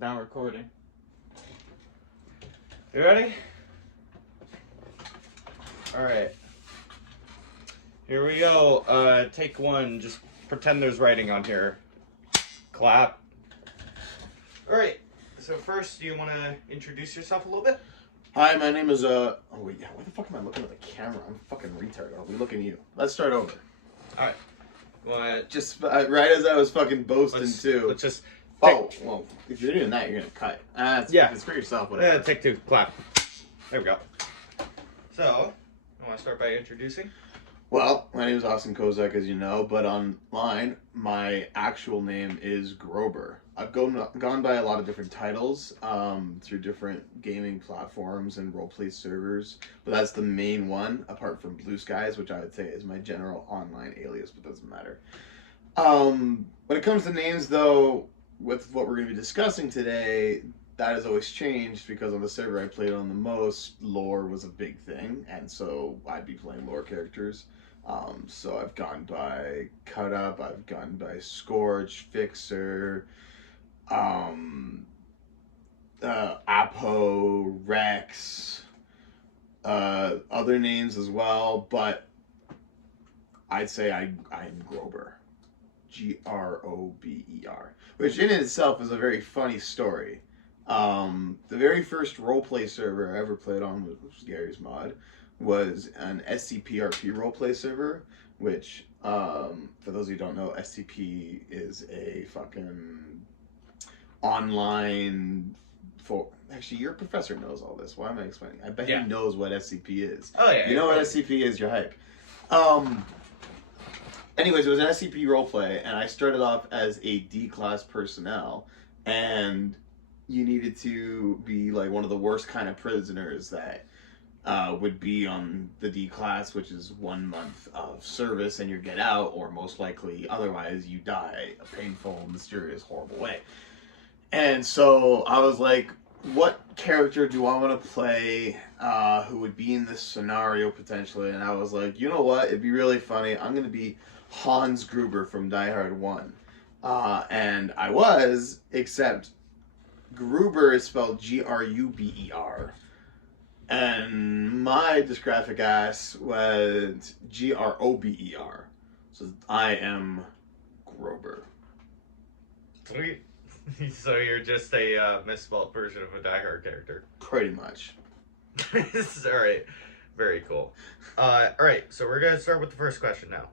now recording. You ready? Alright. Here we go. Take one. Just pretend there's writing on here. Clap. Alright. So first, do you want to introduce yourself a little bit? Hi, my name is, oh wait, yeah, why the fuck am I looking at the camera? I'm a fucking retard. I'll be looking at you. Let's start over. Alright. Well, just, right as I was fucking boasting too. Let's just... Oh, well, if you're doing that, you're gonna cut. Yeah. It's for yourself, whatever. Yeah, take two. Clap. There we go. So, I want to start by introducing? Well, my name is Austin Kozak, as you know, but online, my actual name is Grober. I've gone by a lot of different titles through different gaming platforms and roleplay servers, but that's the main one, apart from Blue Skies, which I would say is my general online alias, but doesn't matter. When it comes to names, though, with what we're going to be discussing today, that has always changed because on the server I played on the most, lore was a big thing, and so I'd be playing lore characters. So I've gone by Cut Up, I've gone by Scorch, Fixer, Apo, Rex, other names as well, but I'd say I'm Grober. Grober, which in itself is a very funny story. The very first roleplay server I ever played on, which was Gary's Mod, was an SCP-RP roleplay server, which, for those who don't know, SCP is a fucking online... Actually, your professor knows all this. Why am I explaining? I bet he knows what SCP is. Oh, yeah. You know what SCP is, you're hype. Anyways, it was an SCP roleplay, and I started off as a D-class personnel, and you needed to be like one of the worst kind of prisoners that would be on the D-class, which is 1 month of service, and you get out, or most likely otherwise you die a painful, mysterious, horrible way. And so I was like, what character do I want to play who would be in this scenario potentially? And I was like, you know what? It'd be really funny. I'm going to be Hans Gruber from Die Hard 1. And I was, except Gruber is spelled Gruber. And my dysgraphic ass was Grober. So I am Grober. Sweet. So you're just a misspelled version of a Die Hard character. Pretty much. Alright. Very cool. Alright, so we're going to start with the first question now.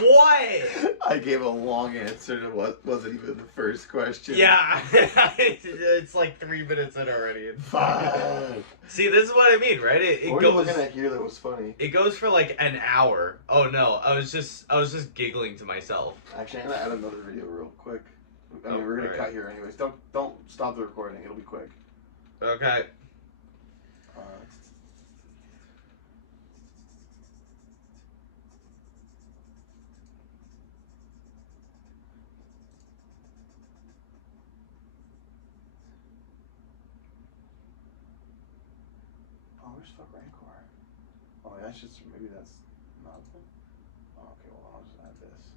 What? I gave a long answer to what wasn't even the first question. Yeah. It's like 3 minutes in already. Fuck. See, this is what I mean, right? What were you looking at here that was funny? It goes for like an hour. Oh no, I was just giggling to myself. Actually, I'm gonna add another video real quick. I mean, we're gonna cut here anyways. Don't stop the recording. It'll be quick. Okay. Where's fuck Rancor? Oh, that's just, maybe that's not the... Oh, okay, well, I'll just add this.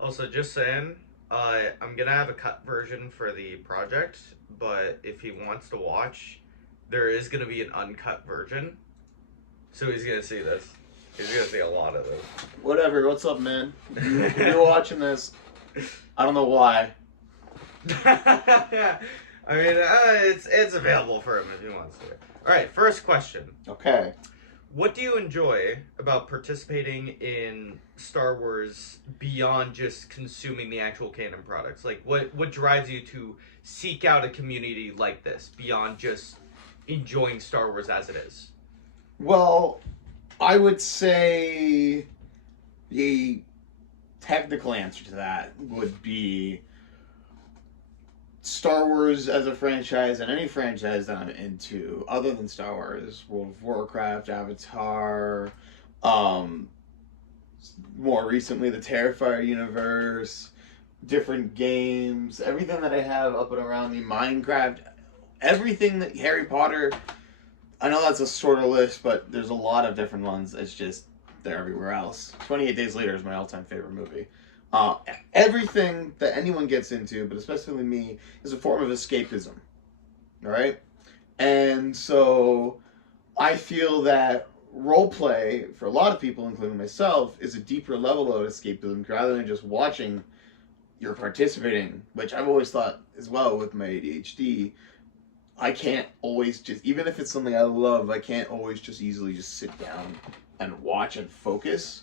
Also, just saying, I'm gonna have a cut version for the project, but if he wants to watch, there is gonna be an uncut version. So he's gonna see this. He's gonna see a lot of this. Whatever, what's up, man? If you're watching this, I don't know why. I mean, it's available for him if he wants to. Alright, first question. Okay. What do you enjoy about participating in Star Wars beyond just consuming the actual canon products? Like, what drives you to seek out a community like this beyond just enjoying Star Wars as it is? Well, I would say the technical answer to that would be Star Wars as a franchise, and any franchise that I'm into, other than Star Wars, World of Warcraft, Avatar, more recently the Terrifier universe, different games, everything that I have up and around me, Minecraft, everything that Harry Potter, I know that's a shorter list, but there's a lot of different ones. It's just they're everywhere else. 28 Days Later is my all-time favorite movie. Uh, Everything that anyone gets into, but especially me, is a form of escapism. All right, and so I feel that role play for a lot of people, including myself, is a deeper level of escapism rather than just watching. You're participating, which I've always thought as well with my ADHD. I can't always just, even if it's something I love, I can't always just easily just sit down and watch and focus.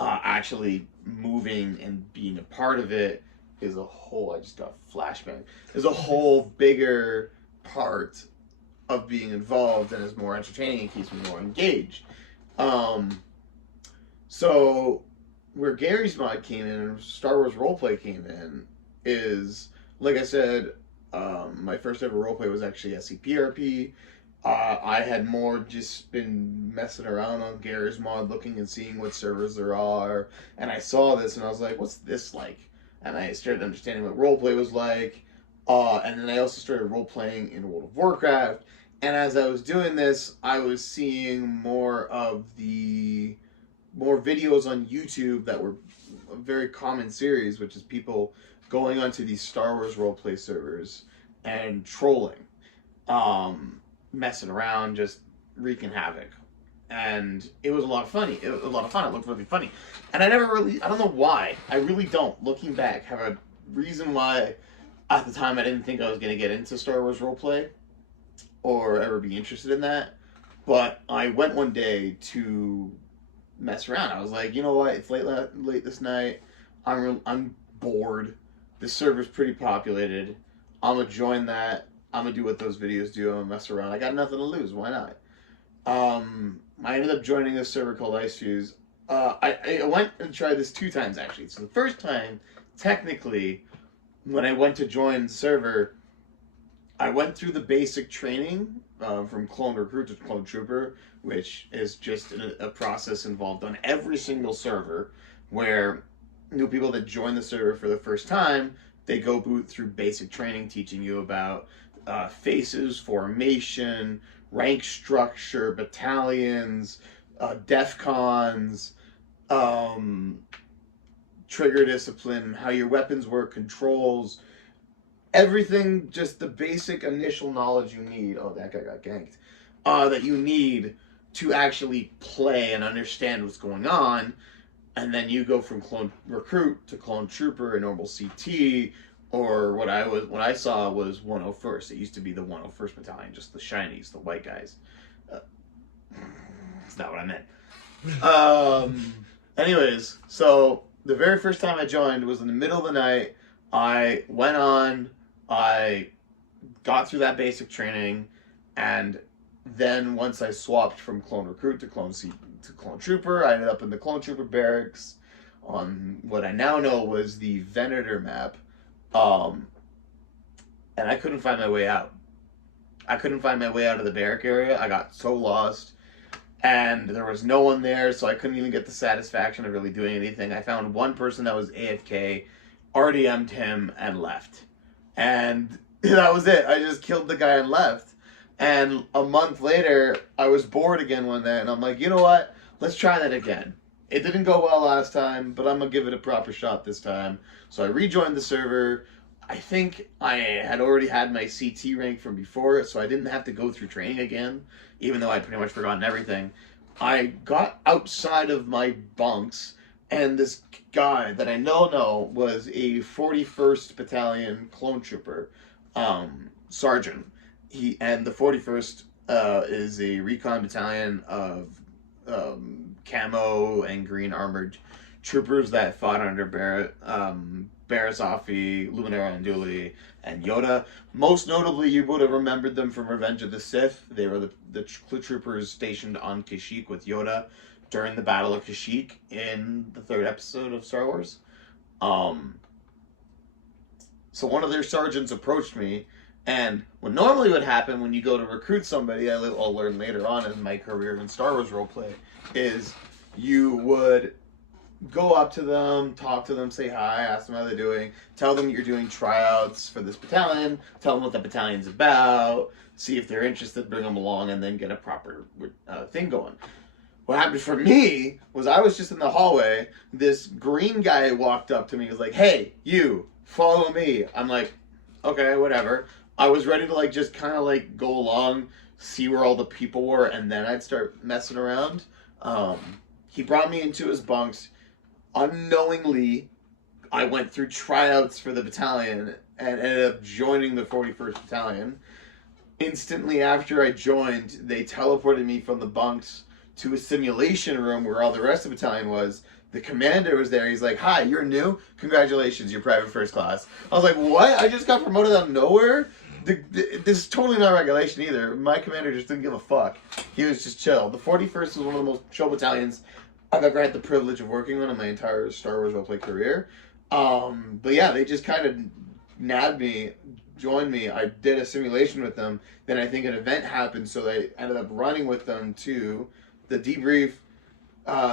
Actually moving and being a part of it is a whole, I just got a flashbang, is a whole bigger part of being involved and is more entertaining and keeps me more engaged. So where Gary's mod came in and Star Wars roleplay came in is, like I said, my first ever roleplay was actually SCPRP. I had more just been messing around on Gary's mod, looking and seeing what servers there are, and I saw this and I was like, what's this like? And I started understanding what roleplay was like, and then I also started roleplaying in World of Warcraft, and as I was doing this, I was seeing more videos on YouTube that were a very common series, which is people going onto these Star Wars roleplay servers and trolling, messing around, just wreaking havoc. And it was a lot of funny. It was a lot of fun. It looked really funny. And I don't know why. I really don't, looking back, have a reason why at the time I didn't think I was going to get into Star Wars roleplay or ever be interested in that. But I went one day to mess around. I was like, you know what? It's late this night. I'm bored. This server's pretty populated. I'm gonna join that. I'm gonna do what those videos do. I'm gonna mess around. I got nothing to lose. Why not? I ended up joining a server called IceFuse. I went and tried this 2 times actually. So the first time, technically, when I went to join the server, I went through the basic training from Clone Recruit to Clone Trooper, which is just a process involved on every single server where new people that join the server for the first time, they go through basic training teaching you about faces, formation, rank structure, battalions, defcons, trigger discipline, how your weapons work, controls, everything, just the basic initial knowledge you need. Oh, that guy got ganked. That you need to actually play and understand what's going on. And then you go from Clone Recruit to Clone Trooper and normal CT, or what I saw was 101st. It used to be the 101st Battalion, just the shinies, the white guys. That's not what I meant. Anyways, so the very first time I joined was in the middle of the night. I went on, I got through that basic training, and then once I swapped from Clone Recruit to Clone Trooper, I ended up in the Clone Trooper barracks on what I now know was the Venator map, and I couldn't find my way out. I couldn't find my way out of the barrack area. I got so lost, and there was no one there, so I couldn't even get the satisfaction of really doing anything. I found one person that was AFK, RDM'd him, and left. And that was it. I just killed the guy and left. And a month later, I was bored again one day, and I'm like, you know what? Let's try that again. It didn't go well last time, but I'm going to give it a proper shot this time. So I rejoined the server. I think I had already had my CT rank from before, so I didn't have to go through training again, even though I'd pretty much forgotten everything. I got outside of my bunks, and this guy that I know was a 41st Battalion Clone Trooper sergeant. And the 41st is a recon battalion of camo and green armored troopers that fought under Barasafi, Luminara Unduli, and Yoda. Most notably, you would have remembered them from Revenge of the Sith. They were the troopers stationed on Kashyyyk with Yoda during the Battle of Kashyyyk in the 3rd episode of Star Wars. So one of their sergeants approached me, and what normally would happen when you go to recruit somebody, I'll learn later on in my career in Star Wars roleplay, is you would go up to them, talk to them, say hi, ask them how they're doing, tell them you're doing tryouts for this battalion, tell them what the battalion's about, see if they're interested, bring them along, and then get a proper thing going. What happened for me was I was just in the hallway. This green guy walked up to me and was like, "Hey, you, follow me." I'm like, "Okay, whatever." I was ready to like just kind of like go along, see where all the people were, and then I'd start messing around. Um, he brought me into his bunks. Unknowingly, I went through tryouts for the battalion and ended up joining the 41st Battalion. Instantly after I joined, they teleported me from the bunks to a simulation room where all the rest of the battalion was. The commander was there. He's like, "Hi, you're new? Congratulations, you're private first class." I was like, "What? I just got promoted out of nowhere?" This is totally not regulation either. My commander just didn't give a fuck. He was just chill. The 41st was one of the most chill battalions I've ever had the privilege of working on in my entire Star Wars roleplay career. But yeah, they just kind of nabbed me, joined me. I did a simulation with them. Then I think an event happened, so they ended up running with them to the debrief.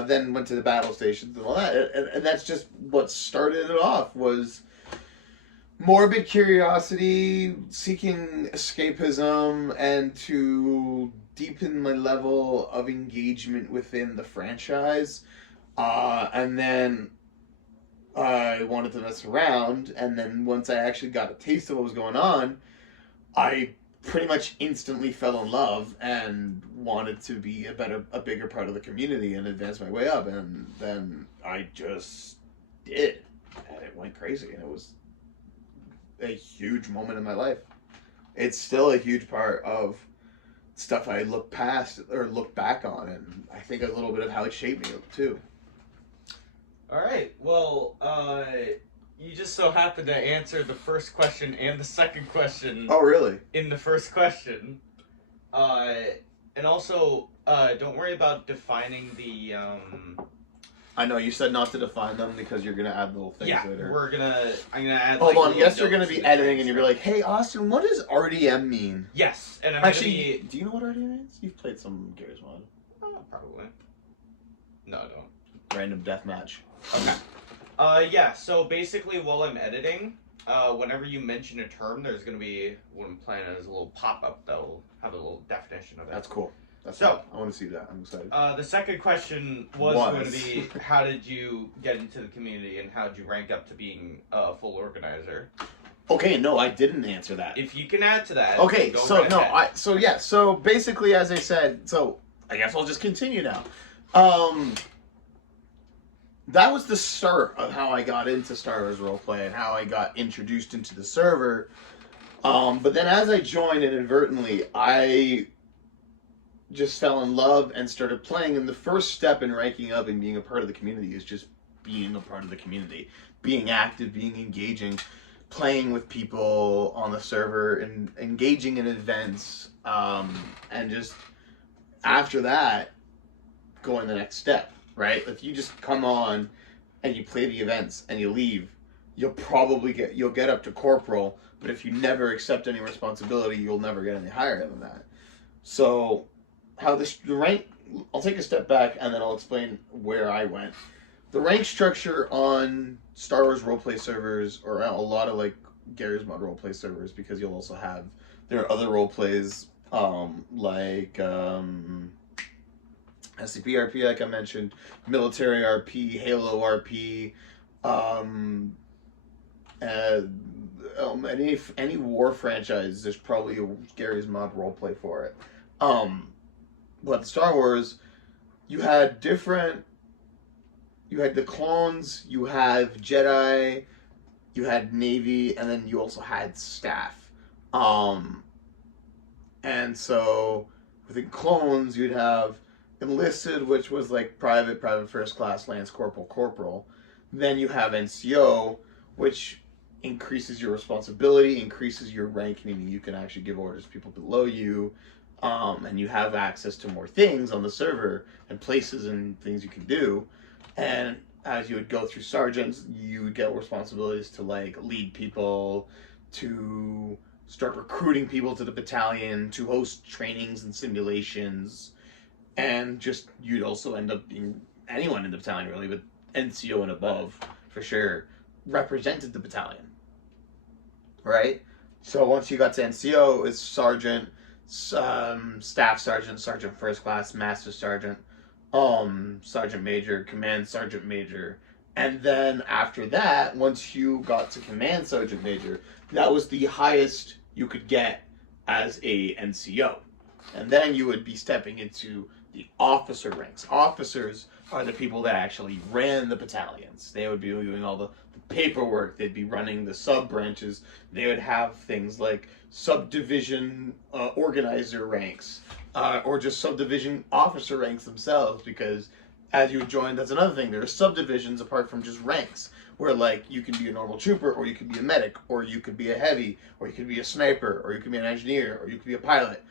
Then went to the battle stations and all that, and that's just what started it off. Was morbid curiosity, seeking escapism, and to deepen my level of engagement within the franchise. And then I wanted to mess around, and then once I actually got a taste of what was going on, I pretty much instantly fell in love and wanted to be a bigger part of the community and advance my way up. And then I just did, and it went crazy, and it was a huge moment in my life. It's still a huge part of stuff I look past or look back on, and I think a little bit of how it shaped me too. All right. Well, you just so happened to answer the first question and the second question. Oh, really? In the first question. And also, don't worry about defining the. I know you said not to define them because you're gonna add little things later. I'm gonna add. Hold like, on. Yes, you're gonna be editing, things, and you're like, "Hey, Austin, what does RDM mean?" Yes, and I'm actually. gonna be... Do you know what RDM means? You've played some Gears mod. Oh, probably. No, I don't. Random deathmatch. Okay. Yeah. So basically, while I'm editing, whenever you mention a term, there's gonna be what I'm planning as a little pop-up that'll have a little definition of it. That's cool. So, I want to see that. I'm excited. The second question was going to be, how did you get into the community and how did you rank up to being a full organizer? Okay, no, I didn't answer that. If you can add to that. Okay, go so right no, ahead. so basically, as I said, so I guess I'll just continue now. That was the start of how I got into Star Wars roleplay and how I got introduced into the server. But then as I joined inadvertently, I just fell in love and started playing. And the first step in ranking up and being a part of the community is just being a part of the community, being active, being engaging, playing with people on the server, and engaging in events, and just after that, going the next step. Right? If you just come on and you play the events and you leave, you'll get up to corporal. But if you never accept any responsibility, you'll never get any higher than that. So the rank, I'll take a step back and then I'll explain where I went. The rank structure on Star Wars roleplay servers, or a lot of like Gears mod roleplay servers, because you'll also have, there are other roleplays like SCP RP, like I mentioned, military RP, Halo RP, any war franchise, there's probably a Gary's mod roleplay for it. But Star Wars, you had the clones, you have Jedi, you had Navy, and then you also had staff. And so with the clones, you'd have enlisted, which was like private first class, lance corporal. Then you have NCO, which increases your responsibility, increases your rank, meaning you can actually give orders to people below you, and you have access to more things on the server and places and things you can do. And as you would go through sergeants, you would get responsibilities to like lead people, to start recruiting people to the battalion, to host trainings and simulations, and just you'd also end up being anyone in the battalion really, but NCO and above, for sure, represented the battalion, right? So once you got to NCO, it's sergeant, staff sergeant, sergeant first class, master sergeant, sergeant major, command sergeant major, and then after that, once you got to command sergeant major, that was the highest you could get as a NCO, and then you would be stepping into the officer ranks. Officers are the people that actually ran the battalions. They would be doing all the paperwork. They'd be running the sub branches. They would have things like subdivision organizer ranks, or just subdivision officer ranks themselves, because as you join, that's another thing. There are subdivisions apart from just ranks, where like you can be a normal trooper, or you could be a medic, or you could be a heavy, or you could be a sniper, or you could be an engineer, or you could be a pilot,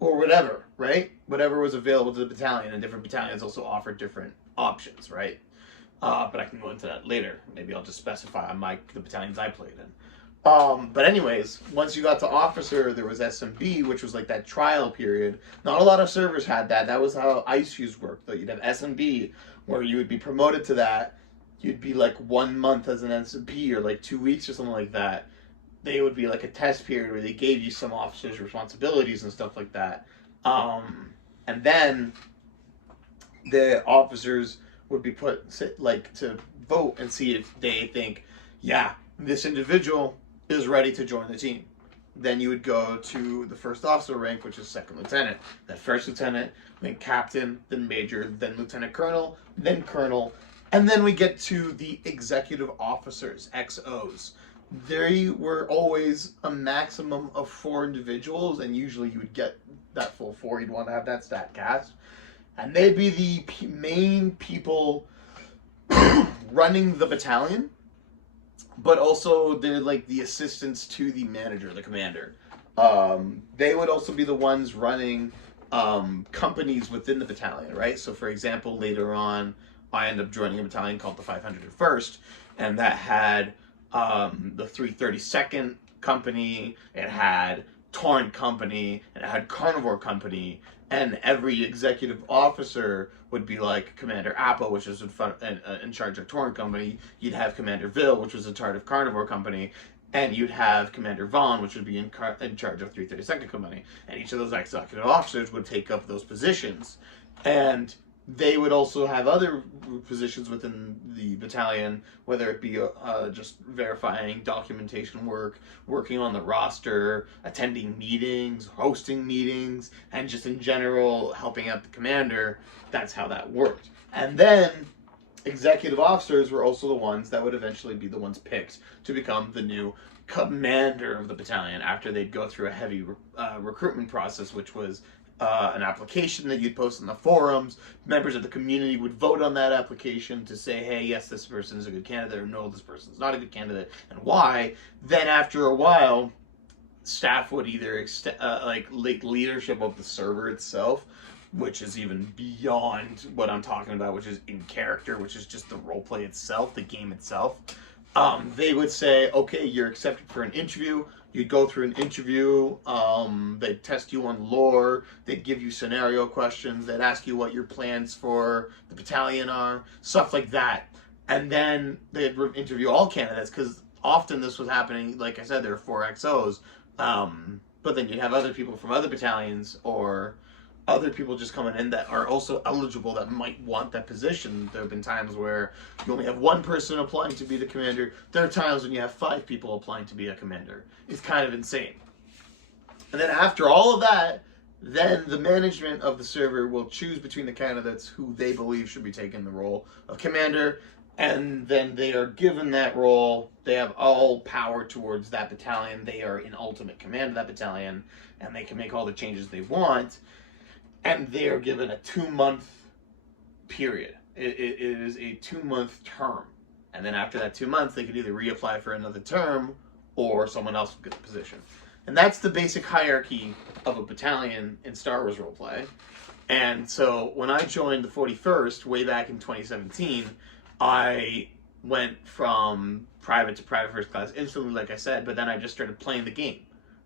or whatever, right? Whatever was available to the battalion, and different battalions also offered different options, right? But I can go into that later. Maybe I'll just specify on the battalions I played in. But anyways, once you got to officer, there was SMB, which was like that trial period. Not a lot of servers had that. That was how ISUs worked, though. You'd have SMB, where you would be promoted to that. You'd be like 1 month as an SMP, or like 2 weeks or something like that. They would be like a test period where they gave you some officers' responsibilities and stuff like that. And then the officers would be like to vote and see if they think, yeah, this individual is ready to join the team. Then you would go to the first officer rank, which is second lieutenant. Then first lieutenant, then captain, then major, then lieutenant colonel, then colonel. And then we get to the executive officers, XOs. They were always a maximum of 4 individuals, and usually you would get that full 4. You'd want to have that stat cast. And they'd be the main people running the battalion, but also they're like the assistants to the manager, the commander. They would also be the ones running companies within the battalion, right? So for example, later on, I ended up joining a battalion called the 501st, and that had the 332nd Company, it had Torrent Company, and it had Carnivore Company, and every executive officer would be like Commander Apple, which was in charge of Torrent Company. You'd have Commander Ville, which was in charge of Carnivore Company, and you'd have Commander Vaughn, which would be in charge of 332nd Company. And each of those executive officers would take up those positions. And they would also have other positions within the battalion, whether it be just verifying documentation work, working on the roster, attending meetings, hosting meetings, and just in general helping out the commander. That's how that worked. And then executive officers were also the ones that would eventually be the ones picked to become the new commander of the battalion after they'd go through a heavy recruitment process, which was an application that you'd post in the forums. Members of the community would vote on that application to say, hey, yes, this person is a good candidate, or no, this person is not a good candidate, and why. Then after a while, staff would either like leadership of the server itself, which is even beyond what I'm talking about, which is in character, which is just the roleplay itself, the game itself. They would say, okay, you're accepted for an interview. You'd go through an interview, they'd test you on lore, they'd give you scenario questions, they'd ask you what your plans for the battalion are, stuff like that. And then they'd interview all candidates, because often this was happening, like I said, there are 4 XOs, but then you'd have other people from other battalions, or other people just coming in that are also eligible that might want that position. There have been times where you only have 1 person applying to be the commander. There are times when you have 5 people applying to be a commander. It's kind of insane. And then after all of that, then the management of the server will choose between the candidates who they believe should be taking the role of commander, and then they are given that role. They have all power towards that battalion. They are in ultimate command of that battalion, and they can make all the changes they want. And they are given a 2-month period. It is a 2-month term. And then after that 2 months, they can either reapply for another term, or someone else will get the position. And that's the basic hierarchy of a battalion in Star Wars roleplay. And so when I joined the 41st, way back in 2017, I went from private to private first class instantly, like I said, but then I just started playing the game.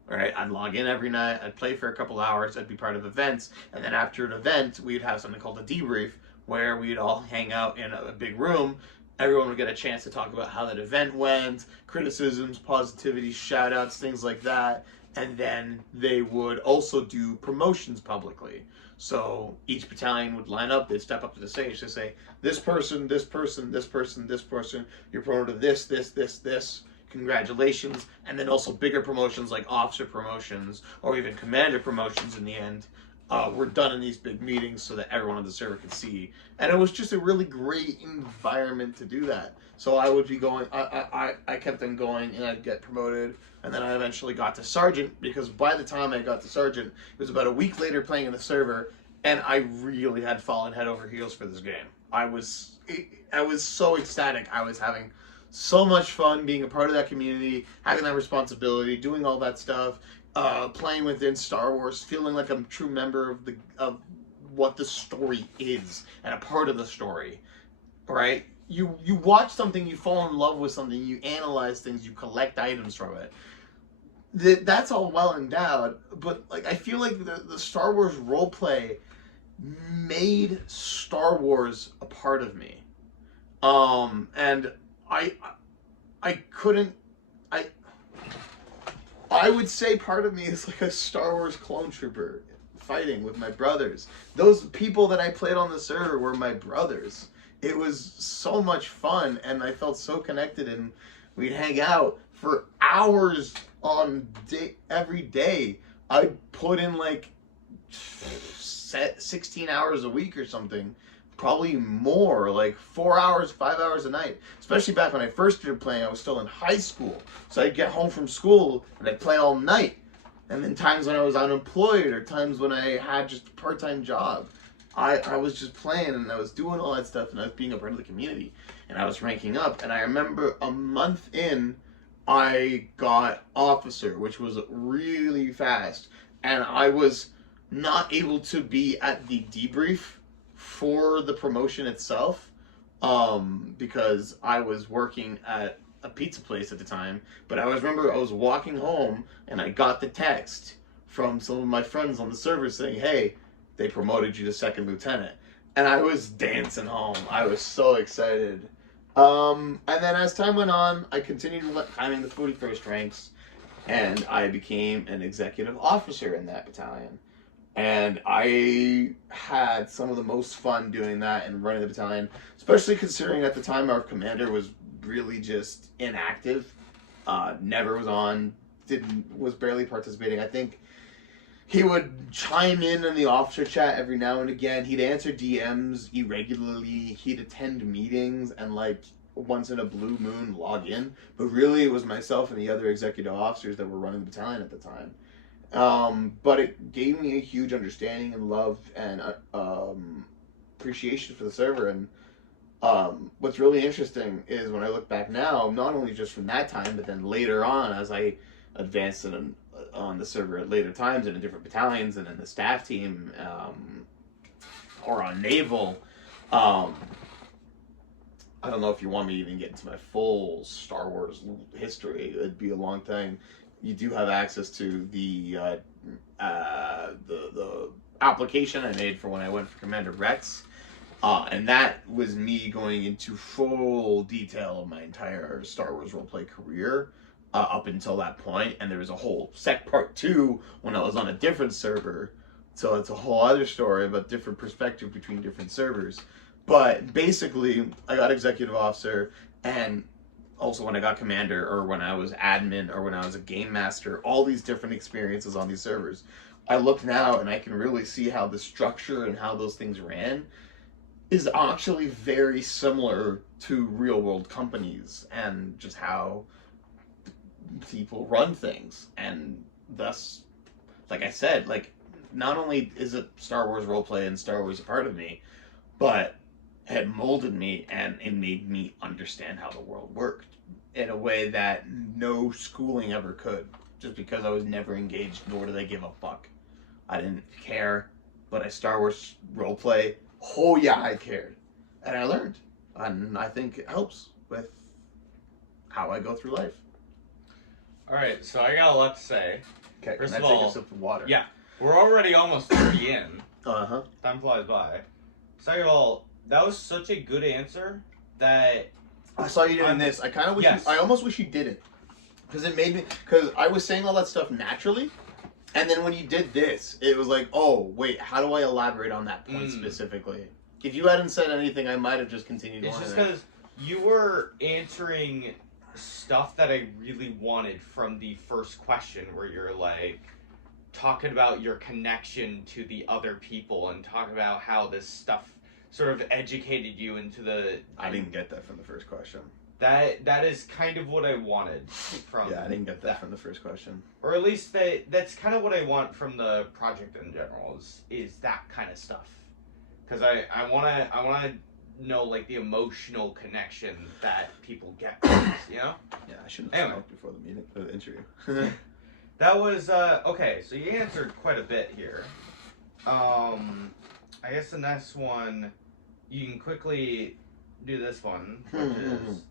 Right, I'd log in every night, I'd play for a couple hours, I'd be part of events, and then after an event, we'd have something called a debrief, where we'd all hang out in a big room. Everyone would get a chance to talk about how that event went, criticisms, positivity, shout outs, things like that. And then they would also do promotions publicly. So each battalion would line up, they'd step up to the stage to say, this person, this person, this person, this person, you're promoted to this, congratulations. And then also bigger promotions like officer promotions or even commander promotions in the end were done in these big meetings so that everyone on the server could see. And it was just a really great environment to do that. So I would be going, I kept on going and I'd get promoted. And then I eventually got to sergeant, because by the time I got to sergeant, it was about a week later playing in the server, and I really had fallen head over heels for this game. I was so ecstatic. I was having so much fun being a part of that community, having that responsibility, doing all that stuff, playing within Star Wars, feeling like I'm a true member of what the story is and a part of the story, right? You watch something, you fall in love with something, you analyze things, you collect items from it. That's all well endowed, but like I feel like the Star Wars roleplay made Star Wars a part of me, and I couldn't I would say part of me is like a Star Wars clone trooper fighting with my brothers. Those people that I played on the server were my brothers. It was so much fun, and I felt so connected, and we'd hang out for hours on every day. I put in like 16 hours a week or something, probably more, like 4 hours, 5 hours a night. Especially back when I first started playing, I was still in high school. So I'd get home from school and I'd play all night. And then times when I was unemployed or times when I had just a part-time job, I was just playing and I was doing all that stuff and I was being a part of the community and I was ranking up. And I remember a month in, I got officer, which was really fast. And I was not able to be at the debrief for the promotion itself, because I was working at a pizza place at the time. But I remember I was walking home and I got the text from some of my friends on the server saying, hey, they promoted you to second lieutenant. And I was dancing home. I was so excited. And then as time went on, I continued climbing the 41st ranks, and I became an executive officer in that battalion. And I had some of the most fun doing that and running the battalion, especially considering at the time our commander was really just inactive, never was on, was barely participating. I think he would chime in the officer chat every now and again. He'd answer DMs irregularly. He'd attend meetings and like once in a blue moon log in. But really it was myself and the other executive officers that were running the battalion at the time. But it gave me a huge understanding and love and appreciation for the server. And what's really interesting is when I look back now, not only just from that time, but then later on as I advanced on the server at later times and in different battalions and in the staff team, or on naval. I don't know if you want me to even get into my full Star Wars history. It'd be a long thing. You do have access to the application I made for when I went for Commander Rex, and that was me going into full detail of my entire Star Wars roleplay career up until that point. And there was a whole part 2 when I was on a different server, so it's a whole other story about different perspective between different servers. But basically, I got executive officer, and also when I got commander, or when I was admin, or when I was a game master, all these different experiences on these servers. I look now and I can really see how the structure and how those things ran is actually very similar to real world companies and just how people run things. And thus, like I said, like not only is it Star Wars roleplay and Star Wars a part of me, but it molded me and it made me understand how the world worked in a way that no schooling ever could, just because I was never engaged, nor did I give a fuck. I didn't care, but I Star Wars roleplay, oh yeah, I cared. And I learned. And I think it helps with how I go through life. Alright, so I got a lot to say. Okay, First can of I take all, a sip of water? Yeah, we're already almost 30 in. Uh-huh. Time flies by. Second of all, That was such a good answer that I saw you doing this. I kind of wish. Yes. I almost wish you didn't, because it made me. Because I was saying all that stuff naturally, and then when you did this, it was like, oh wait, how do I elaborate on that point specifically? If you hadn't said anything, I might have just continued. It's on just there. because you were answering stuff that I really wanted from the first question, where you're like talking about your connection to the other people and talking about how this stuff sort of educated you into the. I didn't get that from the first question. That is kind of what I wanted from. Yeah, I didn't get that from the first question. Or at least that's kind of what I want from the project in general is that kind of stuff. Because I wanna know like the emotional connection that people get from this, you know? Yeah, I shouldn't have smoked before the interview. That was okay, so you answered quite a bit here. I guess the next one you can quickly do this one, which is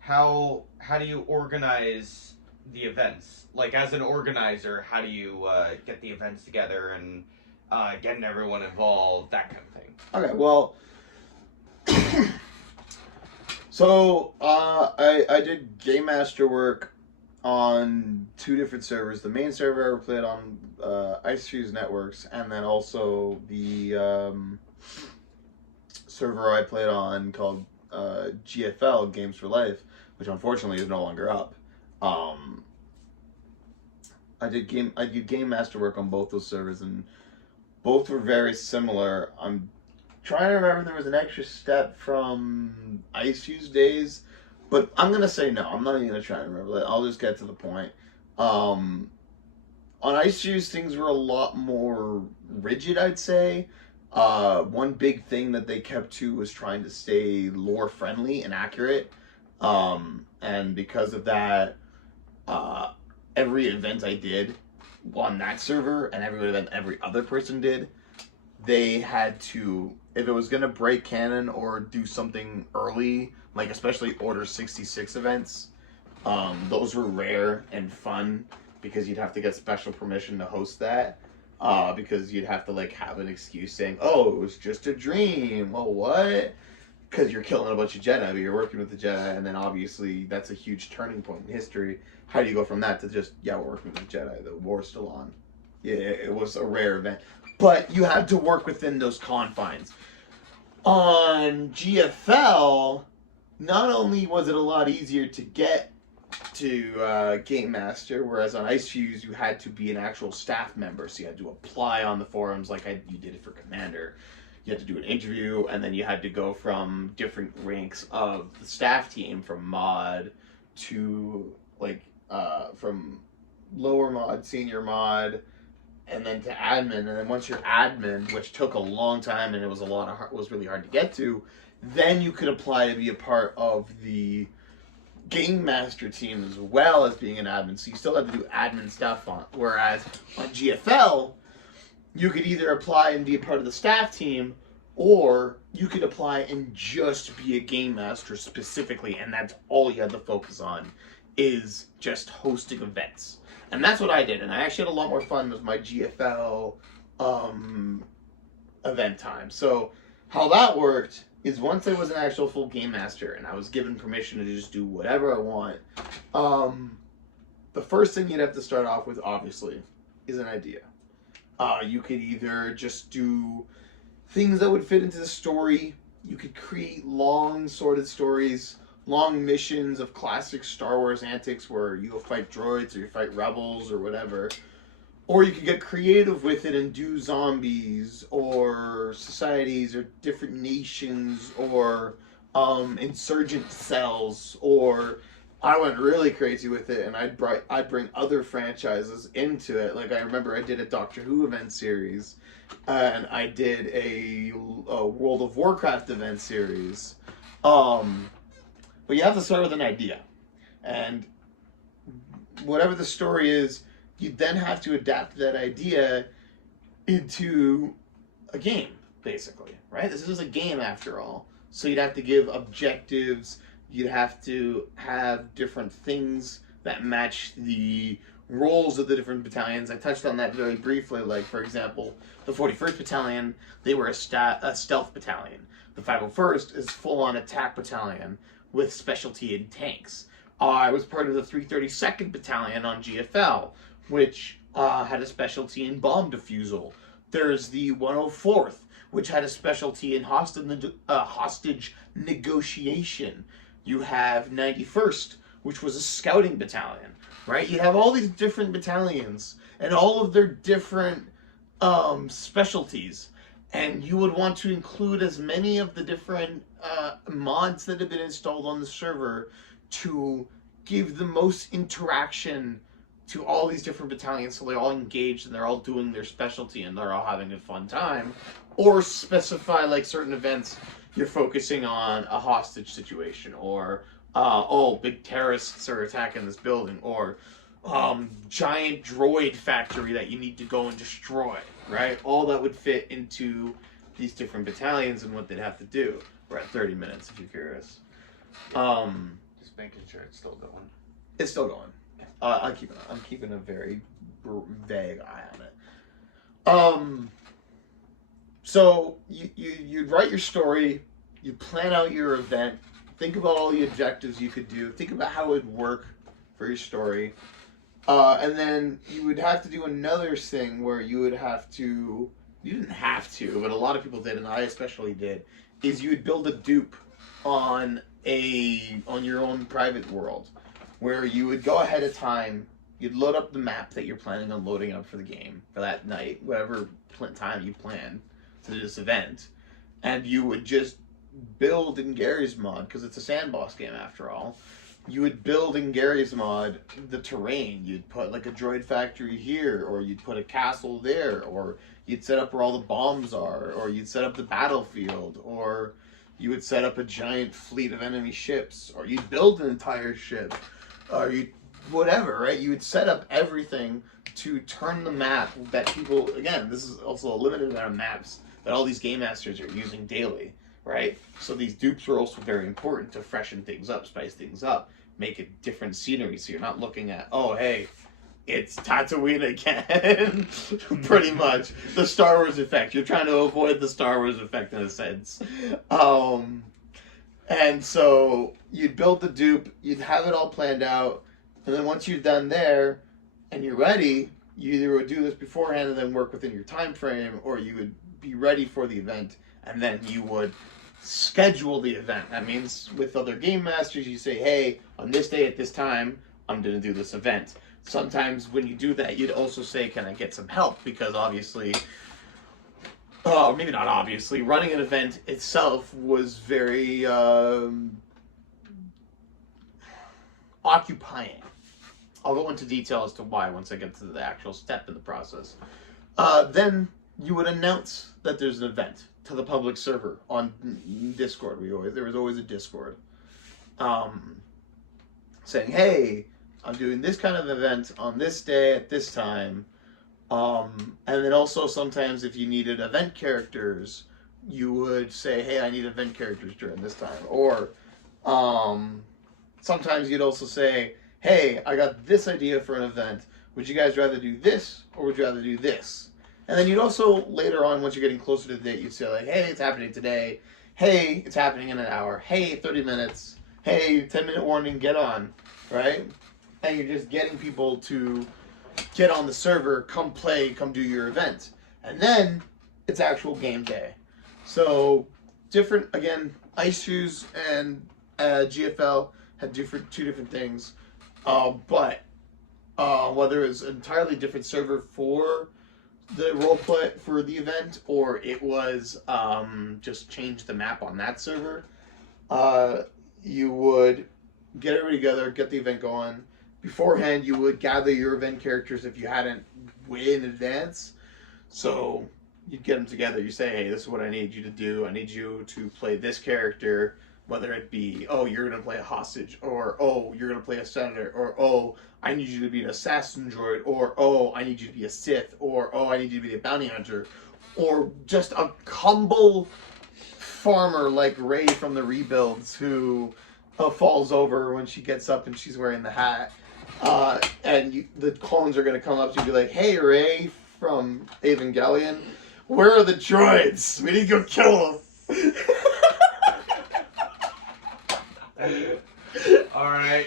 how do you organize the events? Like as an organizer, how do you get the events together and getting everyone involved, that kind of thing? Okay, well, so I did game master work on 2 different servers. The main server I ever played on, Ice Fuse Networks, and then also the server I played on called GFL, Games for Life, which unfortunately is no longer up. I did game master work on both those servers, and both were very similar. I'm trying to remember if there was an extra step from Ice Fuse days, but I'm gonna say no. I'm not even gonna try to remember that. I'll just get to the point. On Ice Fuse, things were a lot more rigid, I'd say. One big thing that they kept to was trying to stay lore friendly and accurate. And because of that, every event I did on that server and every event every other person did, they had to, if it was going to break canon or do something early, like especially Order 66 events, those were rare and fun because you'd have to get special permission to host that. Because you'd have to like have an excuse saying, "Oh, it was just a dream." Well, what? Because you're killing a bunch of Jedi, but you're working with the Jedi, and then obviously that's a huge turning point in history. How do you go from that to just, yeah, we're working with the Jedi, the war's still on? Yeah, it was a rare event, but you had to work within those confines. On GFL, not only was it a lot easier to get to Game Master, whereas on Ice Fuse you had to be an actual staff member, so you had to apply on the forums like you did it for Commander. You had to do an interview, and then you had to go from different ranks of the staff team, from mod to like from lower mod, senior mod, and then to admin. And then once you're admin, which took a long time and it was was really hard to get to, then you could apply to be a part of the Game Master team as well as being an admin. So you still had to do admin stuff on. Whereas on GFL, you could either apply and be a part of the staff team, or you could apply and just be a Game Master specifically, and that's all you had to focus on, is just hosting events. And that's what I did, and I actually had a lot more fun with my GFL event time. So how that worked is once I was an actual full Game Master and I was given permission to just do whatever I want, the first thing you'd have to start off with, obviously, is an idea. You could either just do things that would fit into the story. You could create long, sorted stories, long missions of classic Star Wars antics where you go fight droids or you fight rebels or whatever. Or you could get creative with it and do zombies or societies or different nations or insurgent cells. Or I went really crazy with it and I'd bring other franchises into it. Like I remember I did a Doctor Who event series and I did a World of Warcraft event series. But you have to start with an idea. And whatever the story is, you then have to adapt that idea into a game, basically, right? This is a game after all. So you'd have to give objectives, you'd have to have different things that match the roles of the different battalions. I touched on that very briefly. Like, for example, the 41st Battalion, they were a stealth battalion. The 501st is full-on attack battalion with specialty in tanks. I was part of the 332nd Battalion on GFL, which had a specialty in bomb defusal. There's the 104th, which had a specialty in hostage negotiation. You have 91st, which was a scouting battalion, right? You have all these different battalions and all of their different specialties. And you would want to include as many of the different mods that have been installed on the server to give the most interaction to all these different battalions, so they're all engaged and they're all doing their specialty and they're all having a fun time. Or specify like certain events you're focusing on a hostage situation, or big terrorists are attacking this building, or giant droid factory that you need to go and destroy, right? All that would fit into these different battalions and what they'd have to do. We're at 30 minutes if you're curious. Just making sure it's still going. It's still going. I'm keeping a very vague eye on it. So you'd write your story, you plan out your event, think about all the objectives you could do, think about how it would work for your story, and then you would have to do another thing where you would have to, you didn't have to, but a lot of people did, and I especially did, is you would build a dupe on your own private world, where you would go ahead of time, you'd load up the map that you're planning on loading up for the game, for that night, whatever time you plan to do this event, and you would just build in Gary's mod, because it's a sandbox game after all. You would build in Gary's mod the terrain. You'd put like a droid factory here, or you'd put a castle there, or you'd set up where all the bombs are, or you'd set up the battlefield, or you would set up a giant fleet of enemy ships, or you'd build an entire ship, or you whatever, right? You would set up everything to turn the map that people, again, this is also a limited amount of maps that all these game masters are using daily, right? So these dupes are also very important to freshen things up, spice things up, make it different scenery, so you're not looking at, oh, hey, it's Tatooine again, pretty much. The Star Wars effect. You're trying to avoid the Star Wars effect in a sense. And so you'd build the dupe, you'd have it all planned out, and then once you're done there and you're ready, you either would do this beforehand and then work within your time frame, or you would be ready for the event and then you would schedule the event. That means with other game masters, you say, hey, on this day at this time, I'm going to do this event. Sometimes when you do that, you'd also say, can I get some help? Because obviously, maybe not obviously, running an event itself was very occupying. I'll go into detail as to why once I get to the actual step in the process. Then you would announce that there's an event to the public server on Discord. There was always a Discord saying, hey, I'm doing this kind of event on this day at this time. And then also sometimes if you needed event characters, you would say, hey, I need event characters during this time. Or sometimes you'd also say, hey, I got this idea for an event. Would you guys rather do this or would you rather do this? And then you'd also, later on, once you're getting closer to the date, you'd say like, hey, it's happening today. Hey, it's happening in an hour. Hey, 30 minutes. Hey, 10-minute warning, get on, right? And you're just getting people to get on the server, come play, come do your event. And then it's actual game day. So different, again, Ice Shoes and GFL had two different things. But whether it's an entirely different server for the roleplay for the event, or it was just change the map on that server, you would get everybody together, get the event going. Beforehand, you would gather your event characters if you hadn't way in advance. So you'd get them together. You say, hey, this is what I need you to do. I need you to play this character, whether it be, oh, you're going to play a hostage, or, oh, you're going to play a senator, or, oh, I need you to be an assassin droid, or, oh, I need you to be a Sith, or, oh, I need you to be a bounty hunter, or just a humble farmer like Rey from the Rebuilds who falls over when she gets up and she's wearing the hat. And the clones are going to come up to you and be like, "Hey, Ray from Evangelion, where are the droids? We need to go kill them." All right.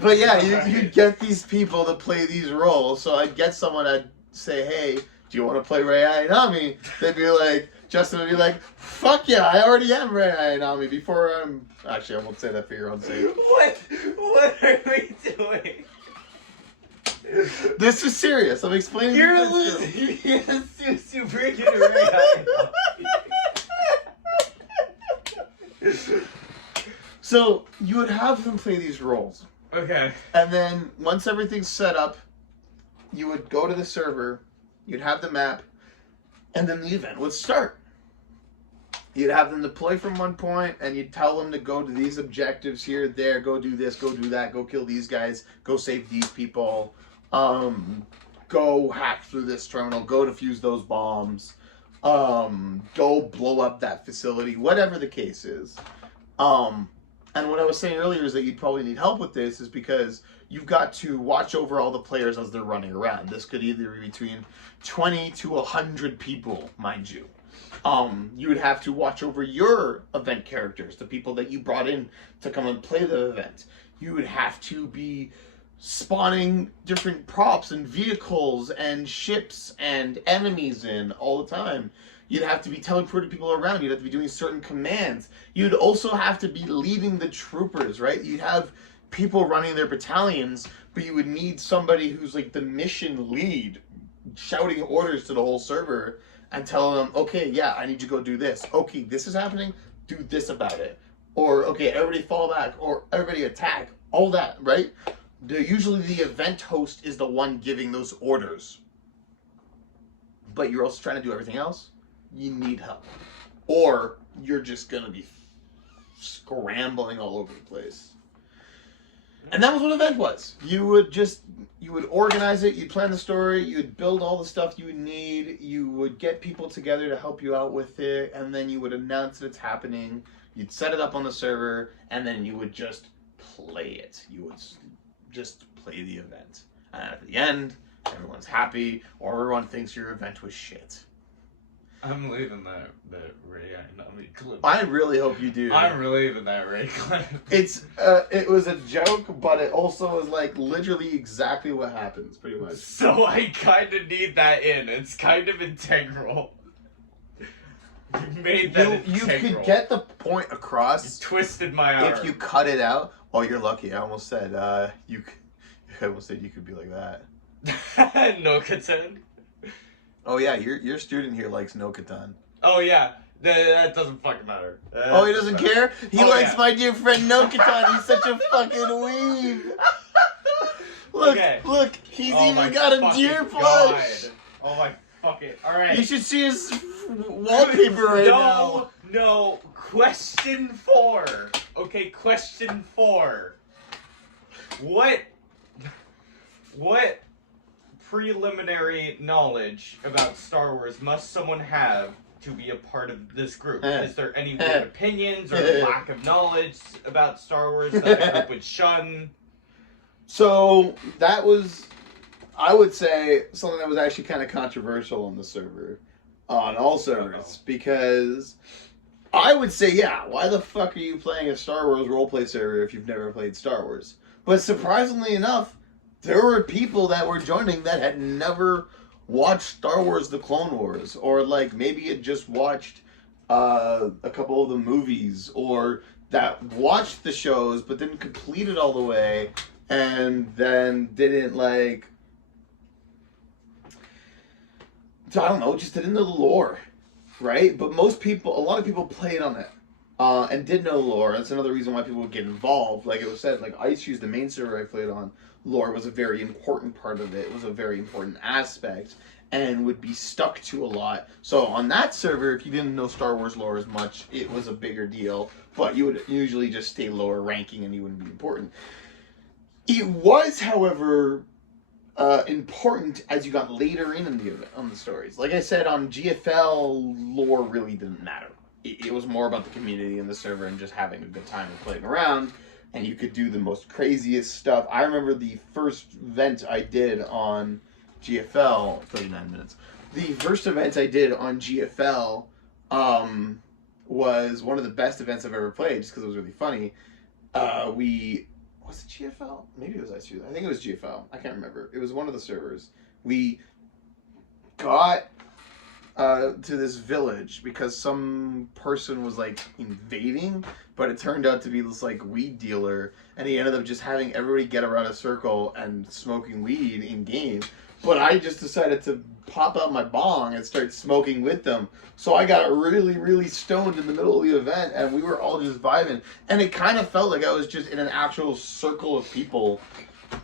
But yeah, you'd get these people to play these roles. So I'd get someone, I'd say, "Hey, do you want to play Rei Ayanami?" They'd be like, Justin would be like, "Fuck yeah, I already am Rei Ayanami before I'm..." Actually, I won't say that for your own sake. What are we doing? This is serious. I'm explaining. You're losing. Yes, super into Rei Ayanami. So you would have them play these roles. Okay. And then once everything's set up, you would go to the server, you'd have the map, and then the event would start. You'd have them deploy from one point, and you'd tell them to go to these objectives here, there, go do this, go do that, go kill these guys, go save these people, go hack through this terminal, go defuse those bombs, go blow up that facility, whatever the case is. And what I was saying earlier is that you'd probably need help with this is because you've got to watch over all the players as they're running around. This could either be between 20 to 100 people, mind you. You would have to watch over your event characters, the people that you brought in to come and play the event. You would have to be spawning different props and vehicles and ships and enemies in all the time. You'd have to be teleporting people around. You'd have to be doing certain commands. You'd also have to be leading the troopers, right? You'd have people running their battalions, but you would need somebody who's like the mission lead, shouting orders to the whole server and telling them, "Okay, yeah, I need you to go do this. Okay, this is happening. Do this about it." Or, "Okay, everybody fall back," or "Everybody attack." All that, right? Usually the event host is the one giving those orders. But you're also trying to do everything else. You need help. Or you're just going to be scrambling all over the place. And that was what event was. You would organize it, you'd plan the story, you'd build all the stuff you would need, you would get people together to help you out with it, and then you would announce that it's happening, you'd set it up on the server, and then you would just play it. You would just play the event. And at the end, everyone's happy, or everyone thinks your event was shit. I'm leaving that Ray Ayanami clip. I really hope you do. I'm leaving that Ray clip. It was a joke, but it also is like literally exactly what happens, pretty much. So I kind of need that in. It's kind of integral. You made that You integral. could get the point across. You twisted my arm. If you cut it out. Oh, you're lucky. I almost said you could be like that. No Katan. Oh yeah, your student here likes No-Katan. Oh yeah, that doesn't fucking matter. Oh, he doesn't care? He likes my dear friend No-Katan. He's such a fucking weeb. Look, he's even got a deer plush. Oh my fucking, alright. You should see his wallpaper right now. No, question 4. Okay, question 4. What preliminary knowledge about Star Wars must someone have to be a part of this group? Is there any weird opinions or lack of knowledge about Star Wars that the group would shun? So that was, I would say, something that was actually kind of controversial on the server, on all servers, because I would say, yeah, why the fuck are you playing a Star Wars roleplay server if you've never played Star Wars? But surprisingly enough, there were people that were joining that had never watched Star Wars The Clone Wars, or like maybe had just watched a couple of the movies, or that watched the shows but didn't complete it all the way, and then didn't like, I don't know, just didn't know the lore, right? But a lot of people played on it. And did know lore. That's another reason why people would get involved. Like it was said, like IceU's the main server I played on, lore was a very important part of it. It was a very important aspect and would be stuck to a lot. So on that server, if you didn't know Star Wars lore as much, it was a bigger deal. But you would usually just stay lower ranking and you wouldn't be important. It was, however, important as you got later on the stories. Like I said, on GFL, lore really didn't matter. It was more about the community and the server and just having a good time and playing around. and you could do the most craziest stuff. I remember the first event I did on GFL, 39 minutes. The first event I did on GFL was one of the best events I've ever played, just because it was really funny. Was it GFL? Maybe it was ICU. I think it was GFL. I can't remember. It was one of the servers. We got to this village because some person was like invading, but it turned out to be this like weed dealer, and he ended up just having everybody get around a circle and smoking weed in game. But I just decided to pop out my bong and start smoking with them. So I got really, really stoned in the middle of the event, and we were all just vibing. And it kind of felt like I was just in an actual circle of people,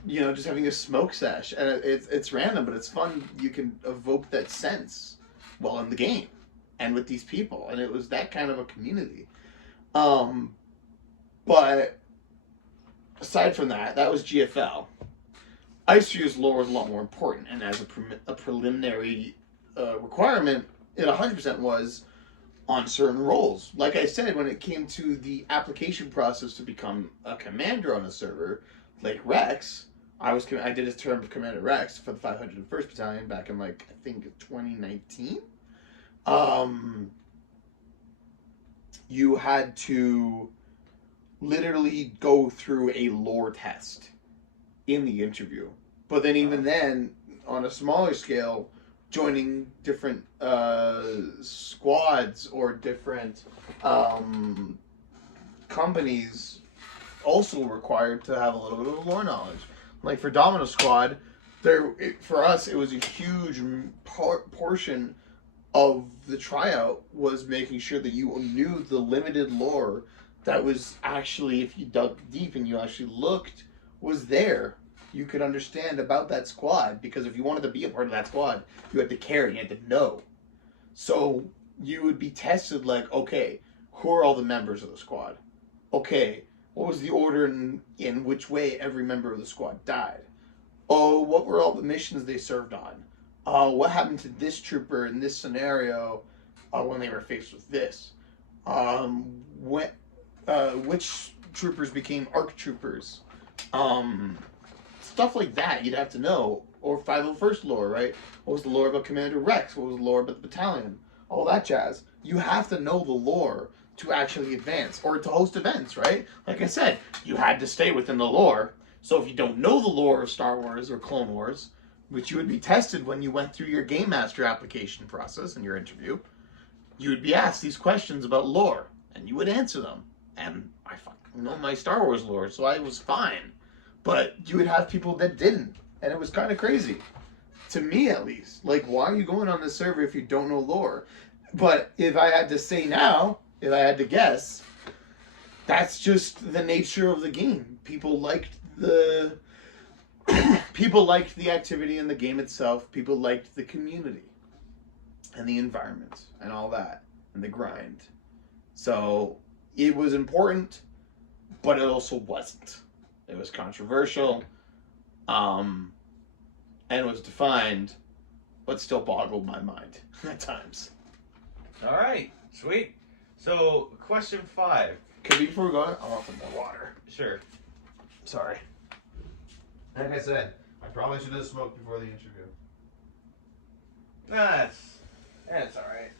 you know, just having a smoke sesh. And it's random, but it's fun. You can evoke that sense while in the game and with these people. And it was that kind of a community. But aside from that, that was GFL. Ice lore was a lot more important, and as a preliminary requirement, it 100% was on certain roles. Like I said, when it came to the application process to become a commander on a server, like Rex, I did a term of Commander Rex for the 501st Battalion back in, like, I think 2019. You had to literally go through a lore test in the interview. But then even then, on a smaller scale, joining different squads or different companies also required to have a little bit of lore knowledge. Like for Domino Squad, for us, it was a huge portion of the tryout was making sure that you knew the limited lore that was actually, if you dug deep and you actually looked, was there. You could understand about that squad, because if you wanted to be a part of that squad, you had to care, you had to know. So you would be tested like, okay, who are all the members of the squad? Okay, what was the order in which way every member of the squad died? Oh, what were all the missions they served on? What happened to this trooper in this scenario when they were faced with this? Which troopers became ARC troopers? Stuff like that you'd have to know. Or 501st lore, right? What was the lore about Commander Rex? What was the lore about the battalion? All that jazz. You have to know the lore to actually advance or to host events, right? Like I said, you had to stay within the lore. So if you don't know the lore of Star Wars or Clone Wars, which you would be tested when you went through your Game Master application process in your interview, you would be asked these questions about lore, and you would answer them. And I fucking know my Star Wars lore, so I was fine. But you would have people that didn't, and it was kind of crazy. To me, at least. Like, why are you going on this server if you don't know lore? But if I had to say now, if I had to guess, that's just the nature of the game. People liked the activity in the game itself. People liked the community and the environment and all that and the grind. So it was important, but it also wasn't. It was controversial, and was defined, but still boggled my mind at times. All right, sweet. So, question 5. Before we go on, I want some more water. Sure. Sorry. Like I said, I probably should have smoked before the interview. That's all right.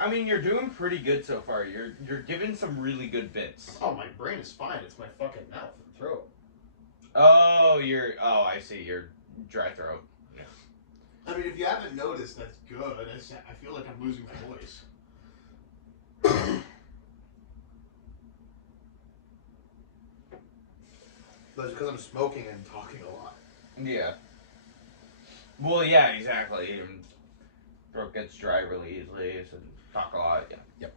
I mean, you're doing pretty good so far. You're giving some really good bits. Oh, my brain is fine. It's my fucking mouth and throat. Oh, I see. You're dry throat. Yeah. I mean, if you haven't noticed, that's good. I feel like I'm losing my voice. But it's because I'm smoking and talking a lot. Yeah. Well, yeah, exactly. And throat gets dry really easily, so talk a lot. Yeah. Yep.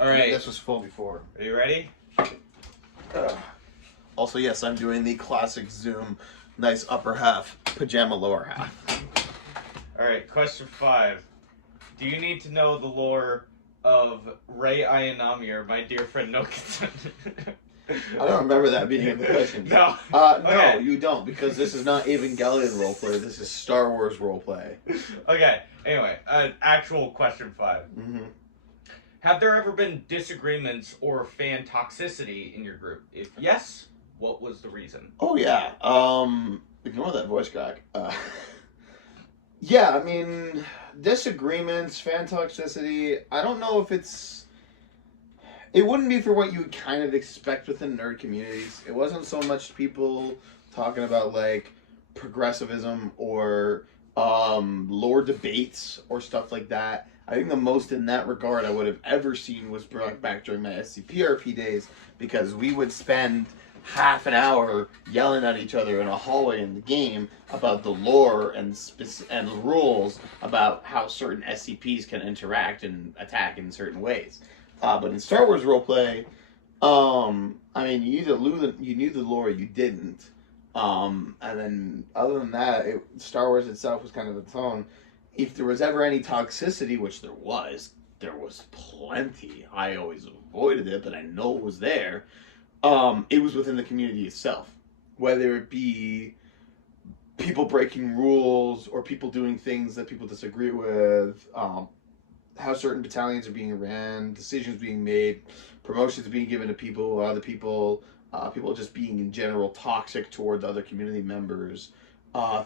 All right. This was full before. Are you ready? Also, yes, I'm doing the classic Zoom, nice upper half, pajama lower half. All right, question 5. Do you need to know the lore of Rey Ayanami, my dear friend Nokitan? I don't remember that being in the question. No. No, you don't, because this is not Evangelion roleplay. This is Star Wars roleplay. Okay. Anyway, actual question 5. Mm-hmm. Have there ever been disagreements or fan toxicity in your group? If yes, what was the reason? Oh yeah. Ignore that voice crack. Yeah, I mean, disagreements, fan toxicity. I don't know if it's. It wouldn't be for what you would kind of expect within nerd communities. It wasn't so much people talking about like progressivism or lore debates or stuff like that. I think the most in that regard I would have ever seen was back during my SCPRP days, because we would spend half an hour yelling at each other in a hallway in the game about the lore and rules about how certain SCPs can interact and attack in certain ways. But in Star Wars roleplay, I mean, you knew the lore, or you didn't. And then other than that, Star Wars itself was kind of its own. If there was ever any toxicity, which there was plenty. I always avoided it, but I know it was there. It was within the community itself, whether it be people breaking rules or people doing things that people disagree with. How certain battalions are being ran, decisions being made, promotions being given to people, other people, people just being in general toxic towards other community members,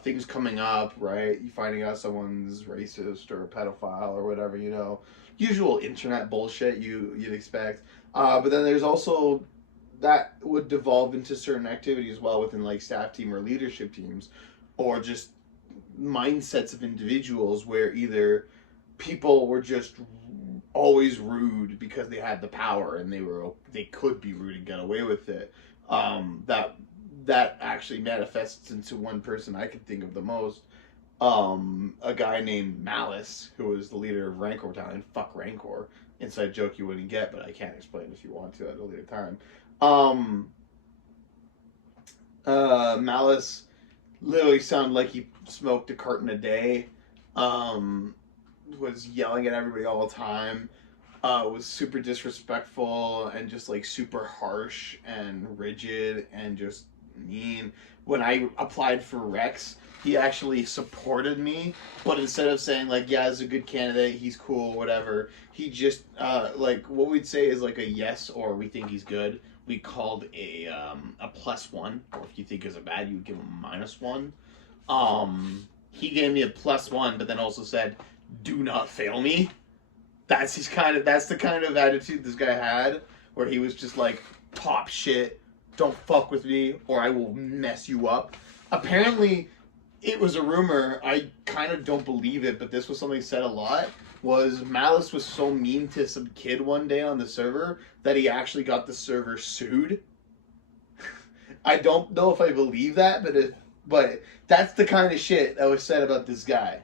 things coming up, right? You finding out someone's racist or a pedophile or whatever, usual internet bullshit you'd expect. But then there's also that would devolve into certain activities as well within like staff team or leadership teams, or just mindsets of individuals where either people were just always rude because they had the power and they could be rude and get away with it. That actually manifests into one person I can think of the most. A guy named Malice, who was the leader of Rancor Battalion. Fuck Rancor. Inside joke you wouldn't get, but I can't explain if you want to at a later time. Malice literally sounded like he smoked a carton a day. Was yelling at everybody all the time. Was super disrespectful and just like super harsh and rigid and just mean. When I applied for Rex, he actually supported me, but instead of saying like, yeah, he's a good candidate, he's cool, whatever, he just like what we'd say is like a yes or we think he's good. We called a +1, or if you think he's a bad, you would give him a -1. He gave me a +1, but then also said, "Do not fail me." That's the kind of attitude this guy had, where he was just like, "Pop shit, don't fuck with me, or I will mess you up." Apparently, it was a rumor. I kind of don't believe it, but this was something said a lot. Was Malice was so mean to some kid one day on the server that he actually got the server sued. I don't know if I believe that, but that's the kind of shit that was said about this guy.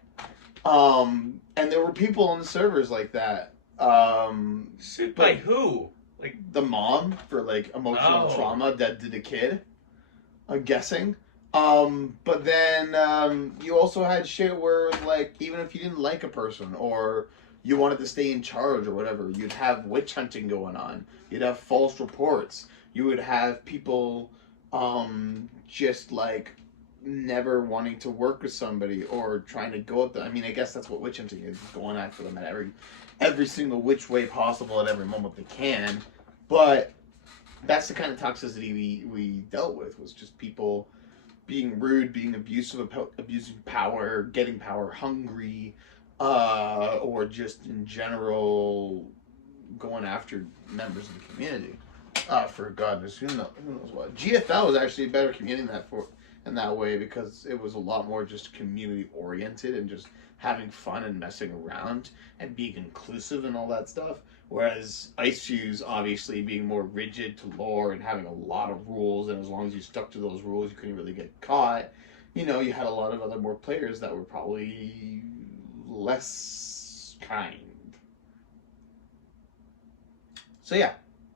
And there were people on the servers like that. Sued by who? Like the mom for like emotional trauma that did a kid. I'm guessing. But then you also had shit where like even if you didn't like a person or you wanted to stay in charge or whatever, you'd have witch hunting going on. You'd have false reports. You would have people just like never wanting to work with somebody or trying to go at them. I mean, I guess that's what witch hunting is, going after them at every single which way possible at every moment they can. But that's the kind of toxicity we dealt with, was just people being rude, being abusive, abusing power, getting power hungry, or just in general going after members of the community. For goodness, who knows what. GFL was actually a better community in that way, because it was a lot more just community oriented and just having fun and messing around and being inclusive and all that stuff. Whereas Ice Fuse, obviously being more rigid to lore and having a lot of rules, and as long as you stuck to those rules, you couldn't really get caught. You had a lot of other more players that were probably less kind. So yeah,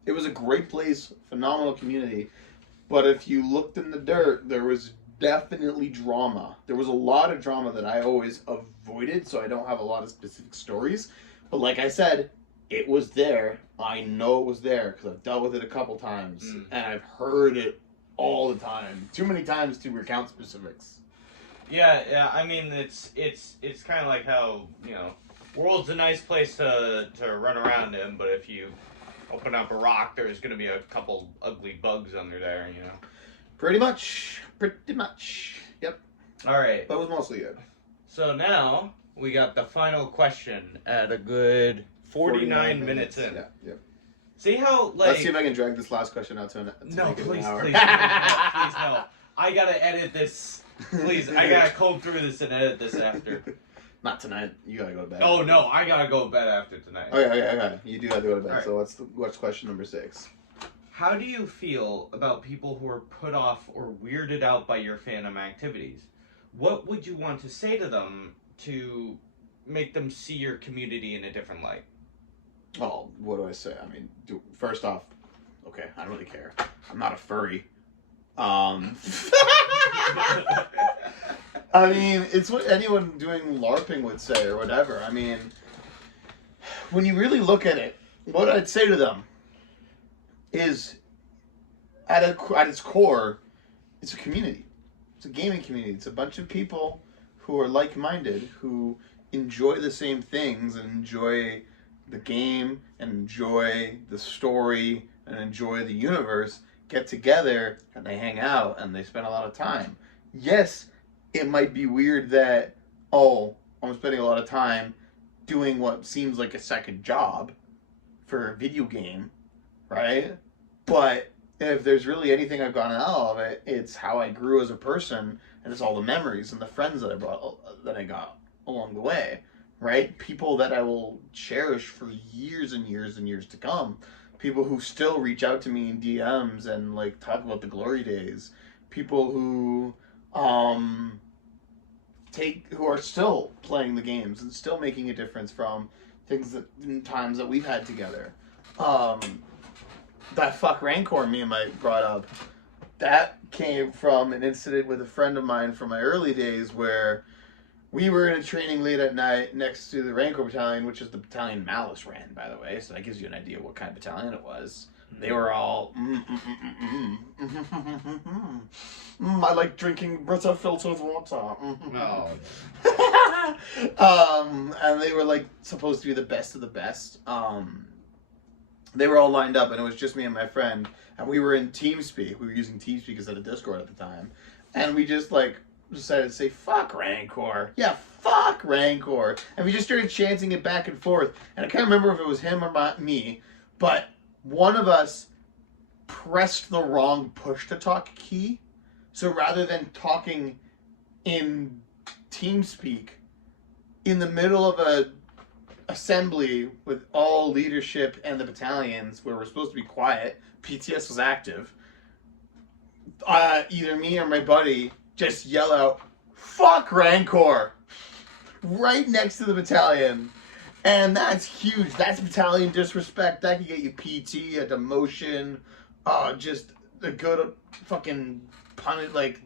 it was a great place, phenomenal community. But if you looked in the dirt, there was definitely drama. There was a lot of drama that I always avoided, so I don't have a lot of specific stories. But like I said, it was there. I know it was there because I've dealt with it a couple times, and I've heard it all the time. Too many times to recount specifics. Yeah. I mean, it's kind of like how world's a nice place to run around in, but if you open up a rock, there's gonna be a couple ugly bugs under there, you know. Pretty much. Yep. All right. That was mostly it. So now we got the final question at a good 49 minutes in. Yeah. Yep. See how like. Let's see if I can drag this last question out to No, make it please, an hour. please, no. I gotta edit this. Please, I gotta comb through this and edit this after. Not tonight. You gotta go to bed. Oh no, I gotta go to bed after tonight. Okay. You do have to go to bed. Right. So what's question number 6? How do you feel about people who are put off or weirded out by your fandom activities? What would you want to say to them to make them see your community in a different light? Oh, what do I say? I mean, first off, okay, I don't really care. I'm not a furry. I mean, it's what anyone doing LARPing would say or whatever. I mean, when you really look at it, what I'd say to them is, at its core, it's a community. It's a gaming community. It's a bunch of people who are like-minded, who enjoy the same things and enjoy the game and enjoy the story and enjoy the universe, get together and they hang out and they spend a lot of time. Yes, it might be weird that, oh, I'm spending a lot of time doing what seems like a second job for a video game, right? But if there's really anything I've gotten out of it, it's how I grew as a person, and it's all the memories and the friends that I got along the way, right? People that I will cherish for years and years and years to come. People who still reach out to me in DMs and like talk about the glory days. People who who are still playing the games and still making a difference from times that we've had together. That fuck Rancor me and Mike brought up, that came from an incident with a friend of mine from my early days where we were in a training late at night next to the Rancor Battalion, which is the battalion Malice ran, by the way, so that gives you an idea what kind of battalion it was. They were all, I like drinking Brita filtered water. No. And they were like supposed to be the best of the best. They were all lined up, and it was just me and my friend, and we were in TeamSpeak. We were using TeamSpeak instead of Discord at the time, and we just like decided to say fuck Rancor. Yeah, fuck Rancor, and we just started chanting it back and forth. And I can't remember if it was him or me, but one of us pressed the wrong push to talk key. So rather than talking in TeamSpeak in the middle of a assembly with all leadership and the battalions where we're supposed to be quiet, PTS was active, either me or my buddy just yell out, fuck Rancor, right next to the battalion. And that's huge. That's battalion disrespect. That can get you PT, a demotion, just a good fucking punish, like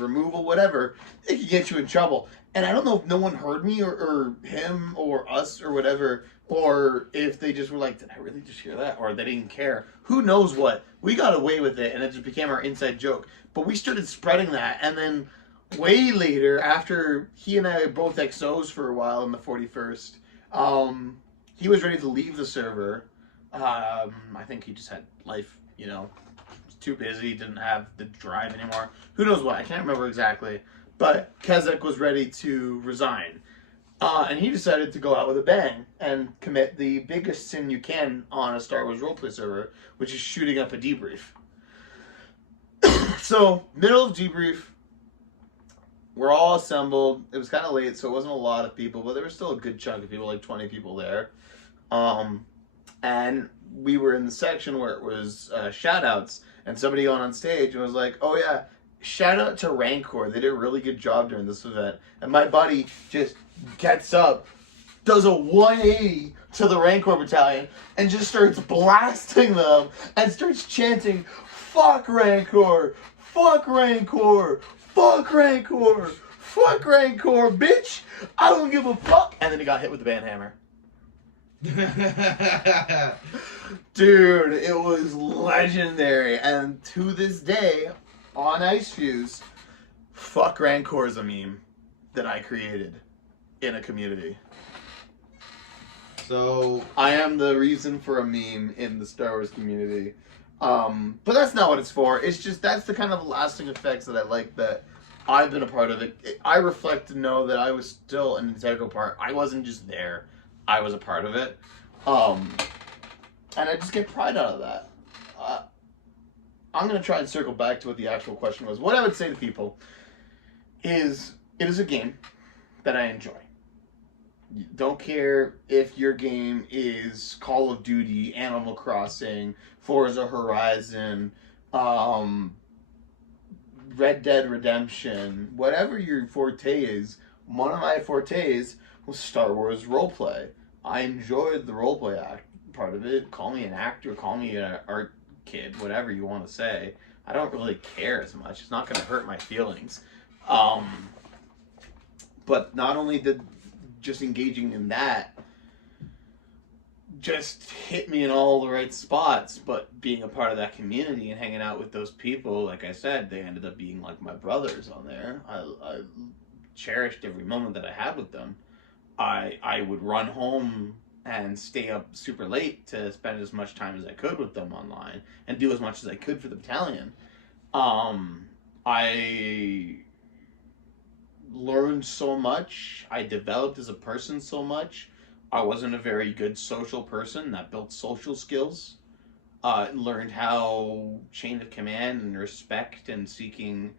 removal, whatever. It can get you in trouble. And I don't know if no one heard me or him or us or whatever, or if they just were like, did I really just hear that? Or they didn't care. Who knows what? We got away with it, and it just became our inside joke. But we started spreading that, and then way later, after he and I were both XOs for a while in the 41st, he was ready to leave the server. I think he just had life, you know, too busy, didn't have the drive anymore. Who knows what? I can't remember exactly. But Kozak was ready to resign. And he decided to go out with a bang and commit the biggest sin you can on a Star Wars roleplay server, which is shooting up a debrief. So, middle of debrief, we're all assembled. It was kind of late, so it wasn't a lot of people, but there was still a good chunk of people, like 20 people there. And we were in the section where it was shout-outs, and somebody got on stage and was like, oh yeah, shout out to Rancor. They did a really good job during this event. And my buddy just gets up, does a 180 to the Rancor battalion, and just starts blasting them and starts chanting, fuck Rancor, fuck Rancor, fuck Rancor, fuck Rancor, bitch, I don't give a fuck. And then he got hit with the band hammer. Dude, it was legendary. And to this day, on Ice Fuse, fuck Rancor is a meme that I created in a community. So I am the reason for a meme in the Star Wars community. But that's not what it's for. It's just that's the kind of lasting effects that I like that I've been a part of it. I reflect to know that I was still an integral part. I wasn't just there. I was a part of it. And I just get pride out of that. I'm going to try and circle back to what the actual question was. What I would say to people is it is a game that I enjoy. Don't care if your game is Call of Duty, Animal Crossing, Forza Horizon, Red Dead Redemption, whatever your forte is. One of my fortes was Star Wars roleplay. I enjoyed the roleplay part of it. Call me an actor, call me an art kid, whatever you want to say. I don't really care as much. It's not going to hurt my feelings. But not only did just engaging in that just hit me in all the right spots, but being a part of that community and hanging out with those people, like I said, they ended up being like my brothers on there. I cherished every moment that I had with them. I would run home and stay up super late to spend as much time as I could with them online and do as much as I could for the battalion. I learned so much. I developed as a person so much. I wasn't a very good social person. That built social skills. Learned how chain of command and respect and seeking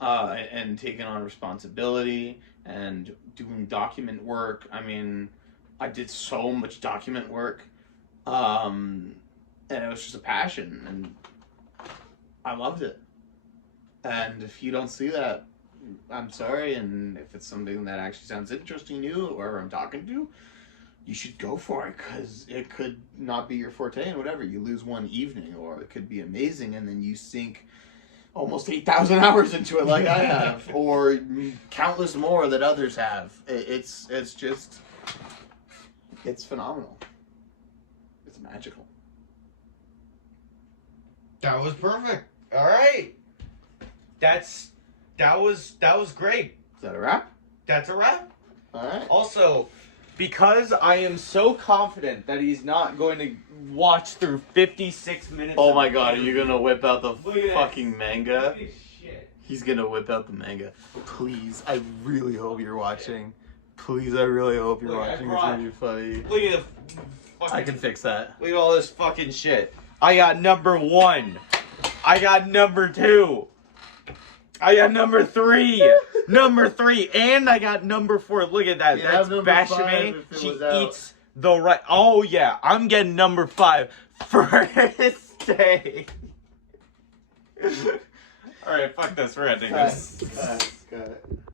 and taking on responsibility and doing document work. I mean, I did so much document work, and it was just a passion, and I loved it. And if you don't see that, I'm sorry, and if it's something that actually sounds interesting to you, or I'm talking to, you should go for it, because it could not be your forte, and whatever, you lose one evening, or it could be amazing, and then you sink almost 8,000 hours into it like I have, or countless more that others have. It's just, it's phenomenal. It's magical. that was perfect. All right. That was great. Is that a wrap? That's a wrap. All right. Also, because I am so confident that he's not going to watch through 56 minutes. Oh my god, are you gonna whip out the Look at fucking this. manga? Look at this shit. He's gonna whip out the manga. Please, I really hope you're watching. Please, I really hope you're Look, I watching. It's brought- gonna be funny. Look at the fucking, I can fix that. look at all this fucking shit. I got number 1. I got number 2. I got number 3. Number 3. And I got number 4. Look at that. You That's have number 5 Bashame. if it She was out. eats the right. Oh, yeah. I'm getting number 5 first day. Alright, fuck this. We're ending this. Got it.